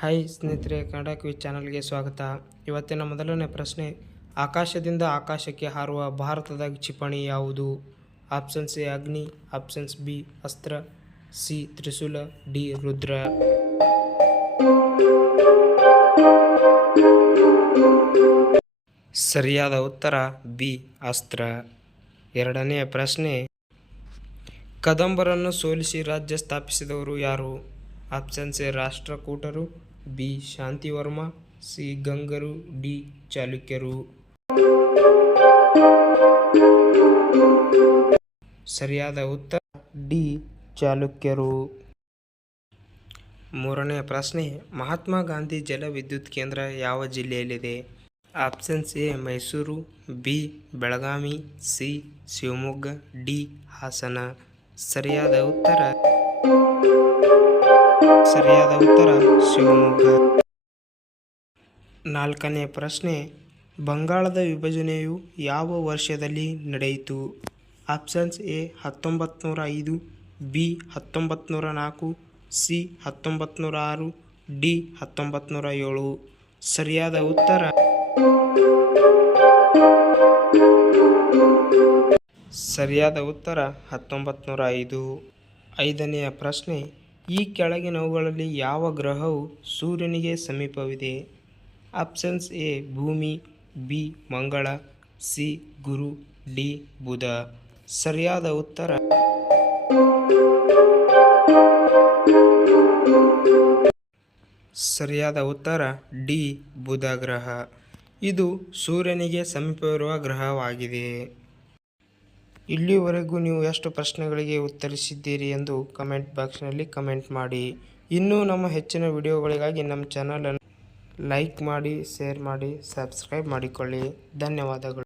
Hi ಸ್ನೇಹಿತರೆ, Kannada quiz ಚಾನಲ್ಗೆ ಸ್ವಾಗತ. ಇವತ್ತಿನ ಮೊದಲನೇ ಪ್ರಶ್ನೆ, ಆಕಾಶದಿಂದ ಆಕಾಶಕ್ಕೆ ಹಾರುವ ಭಾರತದ ಕ್ಷಿಪಣಿ ಯಾವುದು? ಆಪ್ಷನ್ಸ್ ಎ ಅಗ್ನಿ, ಆಪ್ಷನ್ಸ್ ಬಿ ಅಸ್ತ್ರ, ಸಿ ತ್ರಿಶೂಲ, ಡಿ ರುದ್ರ. ಸರಿಯಾದ ಉತ್ತರ ಬಿ ಅಸ್ತ್ರ. ಎರಡನೆಯ ಪ್ರಶ್ನೆ, ಕದಂಬರನ್ನು ಸೋಲಿಸಿ ರಾಜ್ಯ ಸ್ಥಾಪಿಸಿದವರು ಯಾರು? ಆಪ್ಷನ್ಸ್ ಎ ರಾಷ್ಟ್ರಕೂಟರು, ಬಿ ಶಾಂತಿವರ್ಮ, ಸಿ ಗಂಗರು, ಡಿ ಚಾಲುಕ್ಯರು. ಸರಿಯಾದ ಉತ್ತರ ಡಿ ಚಾಲುಕ್ಯರು. ಮೂರನೇ ಪ್ರಶ್ನೆ, ಮಹಾತ್ಮ ಗಾಂಧಿ ಜಲ ವಿದ್ಯುತ್ ಕೇಂದ್ರ ಯಾವ ಜಿಲ್ಲೆಯಲ್ಲಿದೆ? Options A Mysuru, B Belagavi, C Shivamogga, D Hassan. ಸರಿಯಾದ ಉತ್ತರ ಶಿವಮೊಗ್ಗ. ನಾಲ್ಕನೇ ಪ್ರಶ್ನೆ, ಬಂಗಾಳದ ವಿಭಜನೆಯು ಯಾವ ವರ್ಷದಲ್ಲಿ ನಡೆಯಿತು? Options A 1905, B 1904, C 1906, D 1907. ಸರಿಯಾದ ಉತ್ತರ 1905. ಐದನೆಯ ಪ್ರಶ್ನೆ, ಈ ಕೆಳಗಿನವುಗಳಲ್ಲಿ ಯಾವ ಗ್ರಹವು ಸೂರ್ಯನಿಗೆ ಸಮೀಪವಿದೆ? ಆಪ್ಷನ್ಸ್ ಎ ಭೂಮಿ, ಬಿ ಮಂಗಳ, ಸಿ ಗುರು, ಡಿ ಬುಧ. ಸರಿಯಾದ ಉತ್ತರ ಡಿ ಬುಧ ಗ್ರಹ. ಇದು ಸೂರ್ಯನಿಗೆ ಸಮೀಪವಿರುವ ಗ್ರಹವಾಗಿದೆ. ಇಲ್ಲಿಯವರೆಗೂ ನೀವು ಎಷ್ಟು ಪ್ರಶ್ನೆಗಳಿಗೆ ಉತ್ತರಿಸಿದ್ದೀರಿ ಎಂದು ಕಮೆಂಟ್ ಬಾಕ್ಸ್ನಲ್ಲಿ ಕಮೆಂಟ್ ಮಾಡಿ. ಇನ್ನೂ ನಮ್ಮ ಹೆಚ್ಚಿನ ವಿಡಿಯೋಗಳಿಗಾಗಿ ನಮ್ಮ ಚಾನಲನ್ನು ಲೈಕ್ ಮಾಡಿ, ಶೇರ್ ಮಾಡಿ, ಸಬ್ಸ್ಕ್ರೈಬ್ ಮಾಡಿಕೊಳ್ಳಿ. ಧನ್ಯವಾದಗಳು.